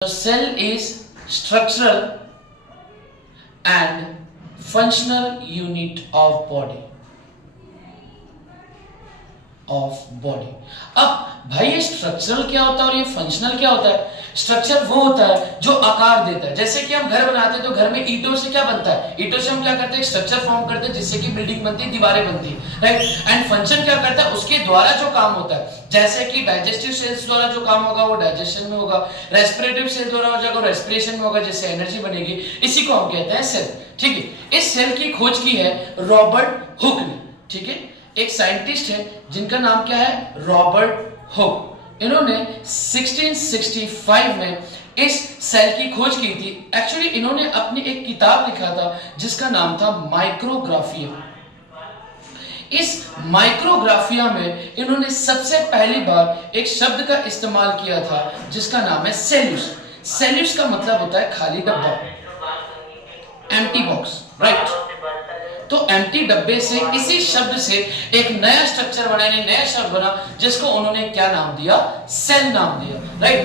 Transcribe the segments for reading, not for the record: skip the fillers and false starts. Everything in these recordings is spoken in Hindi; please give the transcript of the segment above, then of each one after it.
The cell is structural and functional unit of body. अब भाई ये स्ट्रक्चरल क्या होता है और ये फंक्शनल क्या होता है? स्ट्रक्चर वो होता है जो आकार देता है। जैसे कि हम घर बनाते हैं तो घर में ईंटों से क्या बनता है? ईंटों से हम क्या करते हैं? स्ट्रक्चर फॉर्म करते हैं जिससे कि बिल्डिंग बनती है, दीवारें बनती है, राइट। एंड फंक्शन क्या करता है? उसके द्वारा जो काम होता है, जैसे कि डाइजेस्टिव सेल्स द्वारा जो काम होगा वो डाइजेशन में होगा, रेस्पिरेटिव सेल द्वारा हो जाएगा रेस्पिरेशन में होगा, जिससे एनर्जी बनेगी। इसी को हम कहते हैं सेल, ठीक है। इस सेल की खोज की है रॉबर्ट हुक ने, ठीक है। एक साइंटिस्ट है जिनका नाम क्या है? Robert Hooke. इन्होंने 1665 में इस सेल की खोज की थी। एक्चुअली इन्होंने अपनी एक किताब लिखा था जिसका नाम था माइक्रोग्राफिया। इस माइक्रोग्राफिया में इन्होंने सबसे पहली बार एक शब्द का इस्तेमाल किया था जिसका नाम है सेल्यूस। सेल्यूस का मतलब होता है खाली डब्बा, एम्प्टी बॉक्स, राइट। तो एम्प्टी डब्बे से, इसी शब्द से एक नया स्ट्रक्चर बना, नया शब्द बना जिसको उन्होंने क्या नाम दिया? सेल नाम दिया, राइट।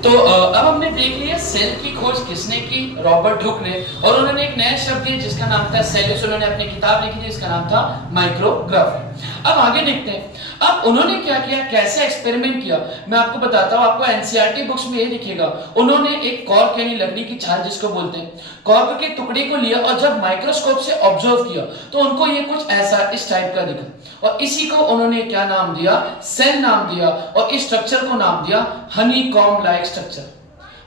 अब हमने देख लिया सेल की खोज किसने की? रॉबर्ट हुक ने। और उन्होंने एक नया शब्द दिया जिसका नाम था सेल्यूस। उन्होंने अपनी किताब लिखी थी जिसका नाम था माइक्रोग्राफी। अब आगे देखते हैं, अब उन्होंने क्या किया, कैसे एक्सपेरिमेंट किया, मैं आपको बताता हूं। आपको एनसीईआरटी बुक्स में ये दिखेगा, उन्होंने एक कॉर्क यानी लकड़ी की छाल जिसको बोलते हैं, कॉर्क के टुकड़े को लिया और जब माइक्रोस्कोप से ऑब्जर्व किया तो उनको ये कुछ ऐसा इस टाइप का दिखा और इसी को उन्होंने क्या नाम दिया? सेल नाम दिया। और इस स्ट्रक्चर को नाम दिया हनीकॉम्ब लाइक स्ट्रक्चर।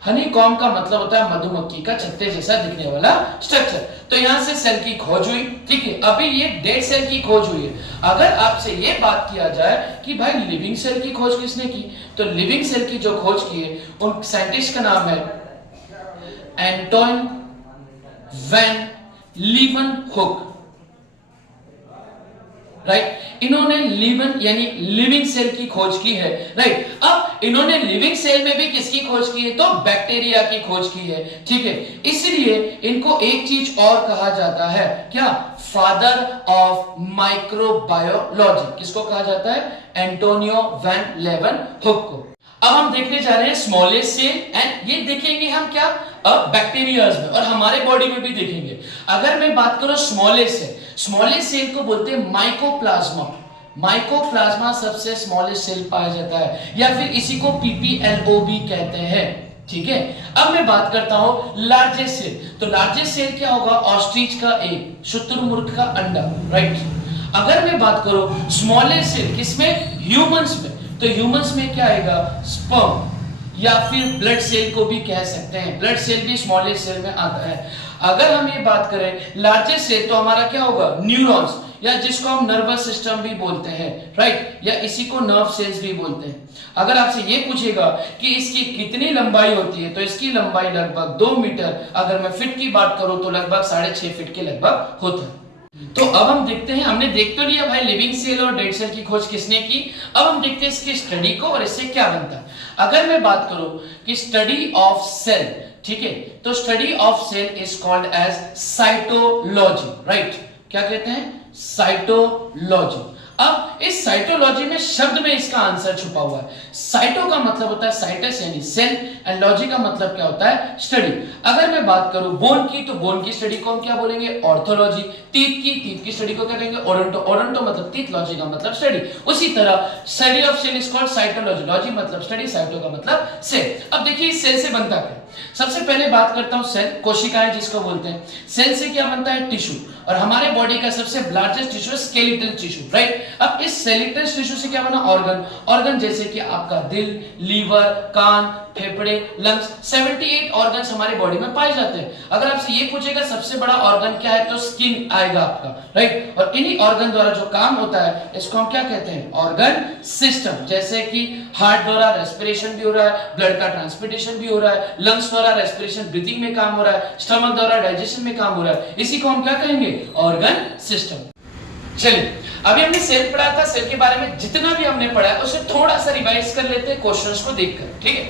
हनीकॉम्ब का मतलब होता है मधुमक्खी का छत्ते जैसा दिखने वाला स्ट्रक्चर। तो यहां से सेल की खोज हुई, ठीक है। अभी ये डेड सेल की खोज हुई है। अगर आपसे ये बात किया जाए कि भाई लिविंग सेल की खोज किसने की, तो लिविंग सेल की जो खोज की है उन साइंटिस्ट का नाम है एंटोइन वैन लीeuwenhoek, राइट। इन्होंने लिवन यानी लिविंग सेल की खोज की है, राइट। अब इन्होंने लिविंग सेल में भी किसकी खोज की है? तो बैक्टीरिया की खोज की है, ठीक है। इसलिए इनको एक चीज और कहा जाता है, क्या? Father of microbiology. किसको कहा जाता है? एंटोनियो वैन लीeuwenhoek को। अब हम देखने जा रहे हैं स्मॉलेस्ट सेल, एंड ये देखेंगे हम क्या? बैक्टीरियाज में, और हमारे बॉडी में भी देखेंगे। अगर मैं बात करूं स्मॉलेस्ट सेल को बोलते हैं माइकोप्लाज्मा। माइकोप्लाज्मा सबसे स्मॉलेस्ट सेल पाया जाता है, या फिर इसी को पीपीएलओ भी कहते हैं, ठीक है। अब मैं बात करता हूं लार्जेस्ट सेल। तो लार्जेस्ट सेल क्या होगा? ऑस्ट्रिच का एग, शुतुरमुर्ग का अंडा, राइट। अगर मैं बात करूं स्मॉलेस्ट सेल किसमें? ह्यूमंस में। तो ह्यूमंस में क्या आएगा? स्पर्म, या फिर ब्लड सेल को भी कह सकते हैं। ब्लड सेल भी स्मॉलेस्ट सेल में आता है। अगर हम ये बात करें लार्जेस्ट सेल, तो हमारा क्या होगा? न्यूरॉन्स, या जिसको हम नर्वस सिस्टम भी बोलते हैं, राइट, या इसी को नर्व सेल्स भी बोलते हैं। अगर आपसे ये पूछेगा कि इसकी कितनी लंबाई होती है, तो इसकी लंबाई लगभग 2 मीटर। अगर मैं फीट की बात करूं तो लगभग 6.5 फीट के लगभग होता है। तो अब हम देखते हैं, हमने देख तो लिया भाई लिविंग सेल और डेड सेल की खोज किसने की। अब हम देखते हैं इसकी स्टडी को और इससे क्या बनता है। अगर मैं बात करूं कि स्टडी ऑफ सेल, ठीक है, तो study of cell is called as cytology, right. क्या कहते हैं? साइटोलॉजी। अब इस साइटोलॉजी में शब्द में इसका आंसर छुपा हुआ है। साइटो का मतलब होता है साइटस यानी सेल, एंड लॉजी का मतलब क्या होता है? स्टडी। अगर मैं बात करूं बोन की, तो बोन की स्टडी को हम क्या बोलेंगे? ऑर्थोलॉजी। तीत की स्टडी को क्या कहेंगे? ओडोंटो। ओडोंटो मतलब तीत, लॉजी का मतलब स्टडी। उसी तरह study of cell is called cytology. Logy मतलब स्टडी, साइटो का मतलब सेल। अब देखिए सेल से बनता क्या? सबसे पहले बात करता हूं सेल, कोशिकाएं जिसको बोलते हैं। सेल से क्या बनता है? टिश्यू। और हमारे बॉडी का सबसे largest tissue skeletal tissue, right. अब इस स्केलेटल टिश्यू से क्या बना? ऑर्गन। ऑर्गन जैसे कि आपका दिल, लीवर, कान, फेफड़े, लंग्स, 78 ऑर्गन्स हमारे बॉडी में पाए जाते हैं। अगर आपसे ये पूछेगा सबसे बड़ा ऑर्गन क्या है, तो स्किन आएगा आपका, राइट। और इन्हीं ऑर्गन द्वारा जो काम होता है इसको हम क्या कहते हैं? Organ system. जैसे कि हार्ट द्वारा रेस्पिरेशन भी हो रहा है, ब्लड का ट्रांसपोर्टेशन भी हो रहा है, लंग्स द्वारा रेस्पिरेशन ब्रीथिंग में काम हो रहा है, स्टमक द्वारा डाइजेशन में काम हो रहा है। इसी को हम क्या कहेंगे? Organ system. चलिए, अभी हमने सेल पढ़ा था। सेल के बारे में जितना भी हमने पढ़ा है उसे थोड़ा सा रिवाइज कर लेते हैं क्वेश्चंस को देखकर, ठीक है।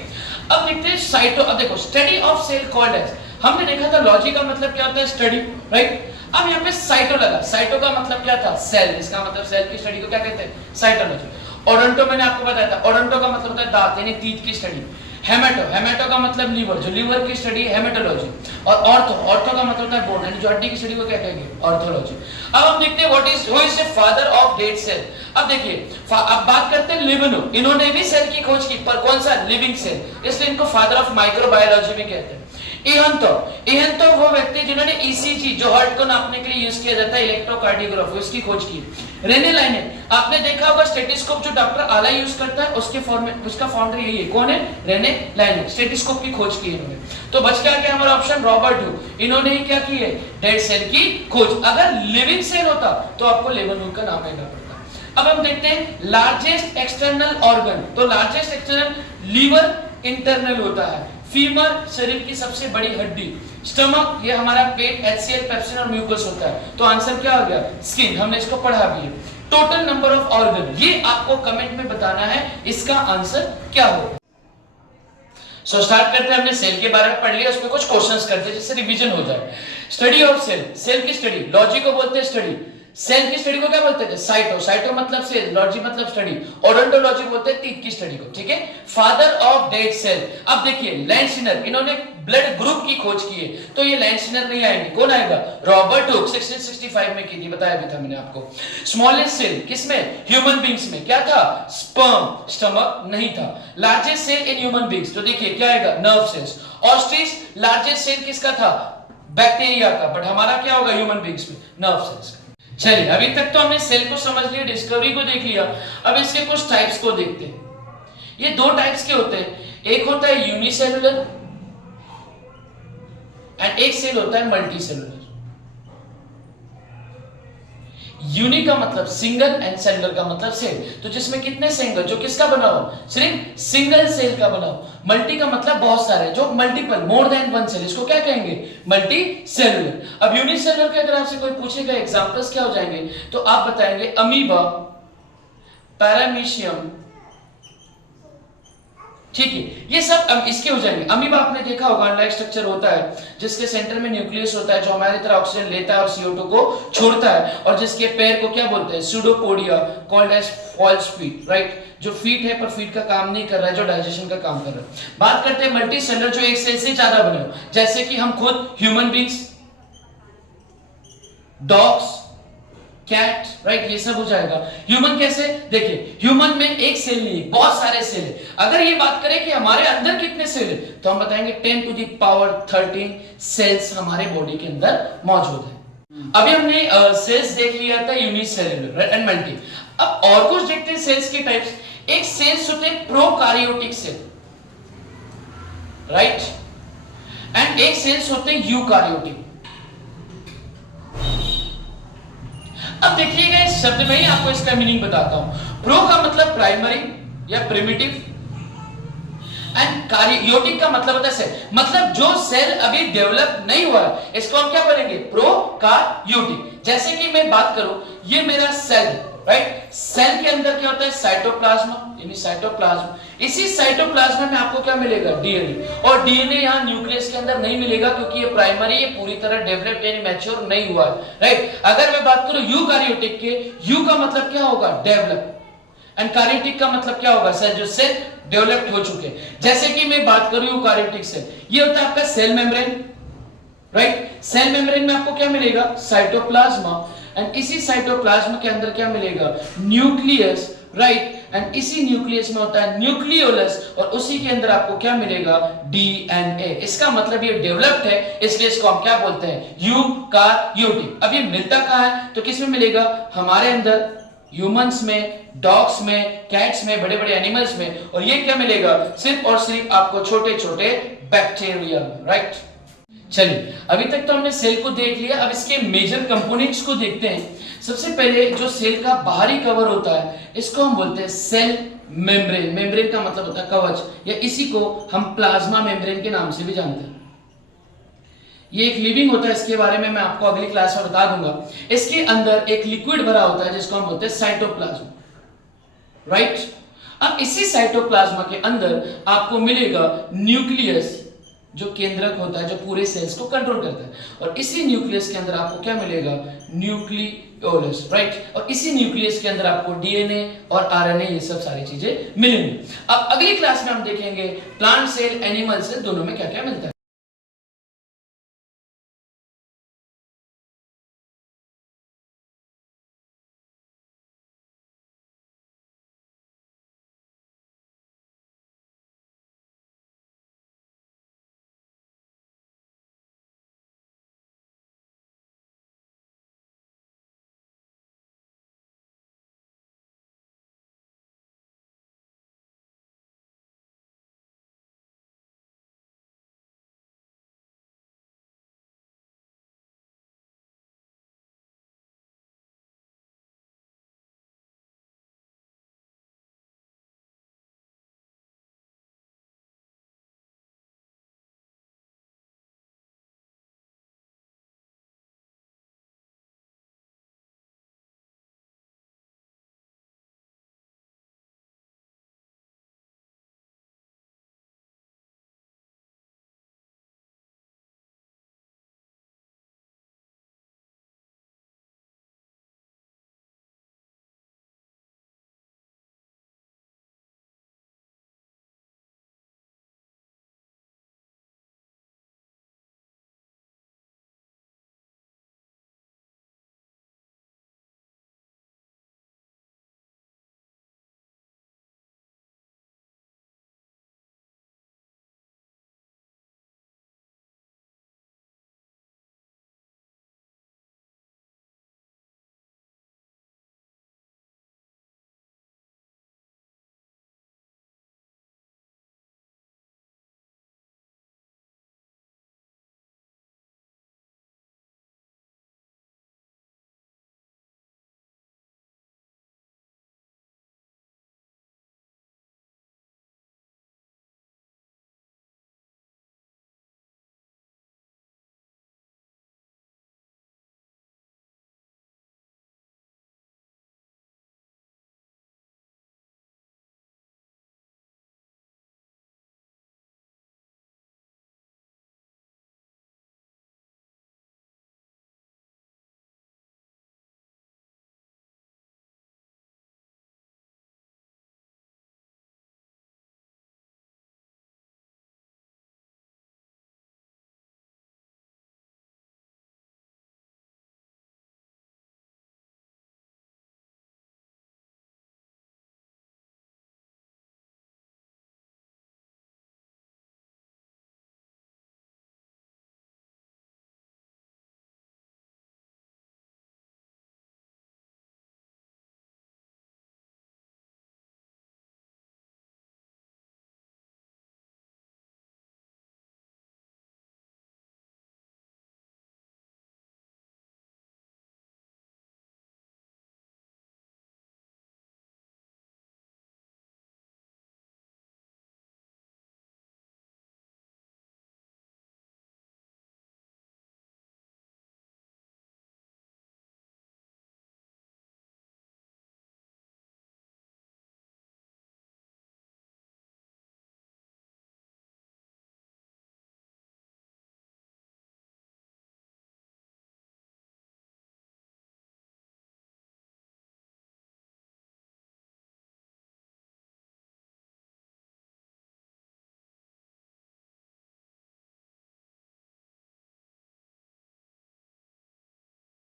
अब देखते हैं साइटो। अब देखो study of cell called as, हमने देखा था लॉजी का मतलब क्या होता है? Study, right. अब यहाँ पे साइटो लगा। साइटो का मतलब क्या था? सेल। इसका मतलब सेल की स्टडी को क्या कहते हैं? साइटोलॉजी। ओडोंटो मैंने आपको बताया था, ओडोंटो का मतलब होता है दांत यानी तीत की स्टडी। हेमेटो, हेमेटो का मतलब लीवर, जो लीवर की स्टडी है हेमेटोलॉजी। और ऑर्थो, ऑर्थो का मतलब होता है बोन, यानी जो हड्डी की स्टडी को क्या कहेंगे, ऑर्थोलॉजी। अब हम देखते हैं what is who is the father of dead cell. अब देखिए अब बात करते हैं लिवेनो, इन्होंने भी सेल की खोज की, पर कौन सा, लिविंग सेल, इसलिए इनको फादर ऑफ माइक्रोबायोलॉजी भी कहते हैं। इहंतो वो व्यक्ति जिन्होंने ईसीजी, जो हार्ट को नापने के लिए यूज किया जाता है, इलेक्ट्रोकार्डियोग्राफी, उसकी खोज की। रेने लाइनेन, आपने देखा होगा स्टेथोस्कोप जो डॉक्टर आला यूज करता है, उसके फॉर्मेट, उसका फाउंडर यही है, कौन है, रेने लाइनेन, स्टेथोस्कोप की खोज की इन्होंने। तो बच क्या गया हमारा ऑप्शन, रॉबर्ट हू, इन्होंने ही क्या की है, डेड सेल की खोज। अगर लिविंग सेल होता तो आपको लेवनहू का नाम लेना पड़ता। अब हम देखते हैं लार्जेस्ट एक्सटर्नल ऑर्गन, तो लार्जेस्ट एक्सटर्नल लीवर इंटरनल होता है, फीमर शरीर की सबसे बड़ी हड्डी, स्टमक ये हमारा पेट, HCl, पेप्सिन और म्यूकस होता है। तो आंसर क्या हो गया, स्किन, हमने इसको पढ़ा भी है। टोटल नंबर ऑफ ऑर्गन, ये आपको कमेंट में बताना है इसका आंसर क्या होगा। सो स्टार्ट करते हैं, हमने सेल के बारे में पढ़ लिया, उसमें कुछ क्वेश्चंस करते हैं जिससे रिवीजन हो जाए। स्टडी ऑफ सेल, सेल की स्टडी, लॉजी को बोलते हैं स्टडी, सेल की स्टडी को क्या बोलते हैं, साइटो, साइटो मतलब सेल, लॉजी मतलब स्टडी, ओडोंटोलॉजी बोलते हैं टीथ की स्टडी को, ठीक है। फादर ऑफ डेड सेल, अब देखिए लैंडस्टीनर, इन्होंने ब्लड ग्रुप की खोज की है, तो ये लैंडस्टीनर नहीं आएंगे, कौन आएगा, रॉबर्ट हुक, 1665 में की थी, बताया भी था मैंने आपको। स्मॉलेस्ट सेल किसमें, ह्यूमन बींग्स में, क्या था, स्पर्म, स्टमक नहीं था। Largest cell in human beings, तो देखिए क्या आएगा, nerve cells. Ostrich, largest cell किसका था, बैक्टीरिया का, बट हमारा क्या होगा ह्यूमन बींग्स में, नर्व सेल्स का। चलिए अभी तक तो हमने सेल को समझ लिया, डिस्कवरी को देख लिया, अब इसके कुछ टाइप्स को देखते हैं। ये दो टाइप्स के होते हैं, एक होता है यूनिसेलुलर एंड एक सेल होता है मल्टीसेलुलर। यूनि का मतलब सिंगल एंड सेलुलर का मतलब सेल, तो जिसमें कितने सिंगल, जो किसका बना हो, सिर्फ सिंगल सेल का बना हो। मल्टी का मतलब बहुत सारे, जो multiple, more than one cell, इसको क्या कहेंगे, मल्टी सेलुलर। अब यूनिसेलुलर के अगर आपसे कोई पूछेगा एग्जांपल्स क्या हो जाएंगे, तो आप बताएंगे अमीबा, पैरामीशियम, ठीक है, ये सब अब इसके हो जाएंगे। अमीबा आपने देखा होगा अनलाइक स्ट्रक्चर होता है, जिसके सेंटर में न्यूक्लियस होता है, जो हमारी तरह ऑक्सीजन लेता है और CO2 को छोड़ता है, और जिसके पैर को क्या बोलते हैं, pseudopodia, called as false feet, right, जो फीट है पर फीट का काम नहीं कर रहा है, जो डाइजेशन का काम कर रहा है। बात करते हैं मल्टी सेलुलर, जो एक सेल से ज्यादा बने हो, जैसे कि हम खुद, human beings, dogs, cat, right, ये सब हो जाएगा। ह्यूमन कैसे, देखिए ह्यूमन में एक सेल नहीं, बहुत सारे सेल है। अगर ये बात करें कि हमारे अंदर कितने सेल है, तो हम बताएंगे 10 टू द पावर 13 सेल्स हमारे बॉडी के अंदर मौजूद है। अभी हमने सेल्स देख लिया था यूनिसेलुलर एंड मल्टी। अब और कुछ देखते हैं सेल्स के टाइप्स। एक सेल्स होते हैं प्रोकार्योटिक सेल, राइट, एंड एक सेल्स होते हैं यूकार्योटिक। अब देखिएगा इस शब्द में ही आपको इसका मीनिंग बताता हूं। प्रो का मतलब प्राइमरी या प्रिमिटिव, एंड कार्योटिक का मतलब होता है सेल, मतलब जो सेल अभी डेवलप नहीं हुआ है, इसको हम क्या बोलेंगे, प्रोकार्योटिक। जैसे कि मैं बात करूं, ये मेरा सेल, राइट, सेल के अंदर क्या होता है, साइटोप्लाज्म, यानी साइटोप्लाज्म। इसी साइटोप्लाज्म में आपको क्या मिलेगा, डीएनए, और डीएनए यहां न्यूक्लियस के अंदर नहीं मिलेगा, क्योंकि ये प्राइमरी, ये पूरी तरह डेवलप्ड यानी मैच्योर नहीं हुआ है, राइट। अगर मैं बात करूं यूकार्योटिक के, यू का मतलब क्या होगा, डेवलप, एंड कार्योटिक का मतलब क्या होगा, सेल जो सेल डेवलप्ड हो चुके। जैसे कि मैं बात करूं यूकार्योटिक सेल, ये होता है आपका cell membrane, right. Cell membrane में आपको क्या मिलेगा, साइटोप्लाज्म, एंड इसी साइटोप्लाज्म के अंदर क्या मिलेगा, न्यूक्लियस, राइट, एंड इसी न्यूक्लियस में होता है न्यूक्लियोलस, और उसी के अंदर आपको क्या मिलेगा, डीएनए। इसका मतलब ये डेवलप्ड है, इसलिए इसको हम क्या बोलते हैं, यूकार्योटिक। अब ये मिलता कहां है, तो किसमें मिलेगा, हमारे अंदर, ह्यूमंस में, डॉग्स में, कैट्स में, बड़े बड़े एनिमल्स में, और ये क्या मिलेगा, सिर्फ और सिर्फ आपको छोटे छोटे बैक्टीरिया में, राइट। चलिए अभी तक तो हमने सेल को देख लिया, अब इसके मेजर कंपोनेंट्स को देखते हैं। सबसे पहले जो सेल का बाहरी कवर होता है, इसको हम बोलते हैं सेल मेम्ब्रेन। मेम्ब्रेन का मतलब होता है कवच, या इसी को हम प्लाज्मा मेम्ब्रेन के नाम से भी जानते हैं। ये एक लिविंग होता है, इसके बारे में मैं आपको अगली क्लास में बता दूंगा। इसके अंदर एक लिक्विड भरा होता है जिसको हम बोलते हैं साइटोप्लाज्म, राइट। अब इसी साइटोप्लाज्म के अंदर आपको मिलेगा न्यूक्लियस, जो केंद्रक होता है, जो पूरे सेल्स को कंट्रोल करता है। और इसी न्यूक्लियस के अंदर आपको क्या मिलेगा, न्यूक्लियोलस, राइट। और इसी न्यूक्लियस के अंदर आपको डीएनए और आरएनए ये सब सारी चीजें मिलेंगी। अब अगली क्लास में हम देखेंगे प्लांट सेल, एनिमल सेल दोनों में क्या क्या मिलता है।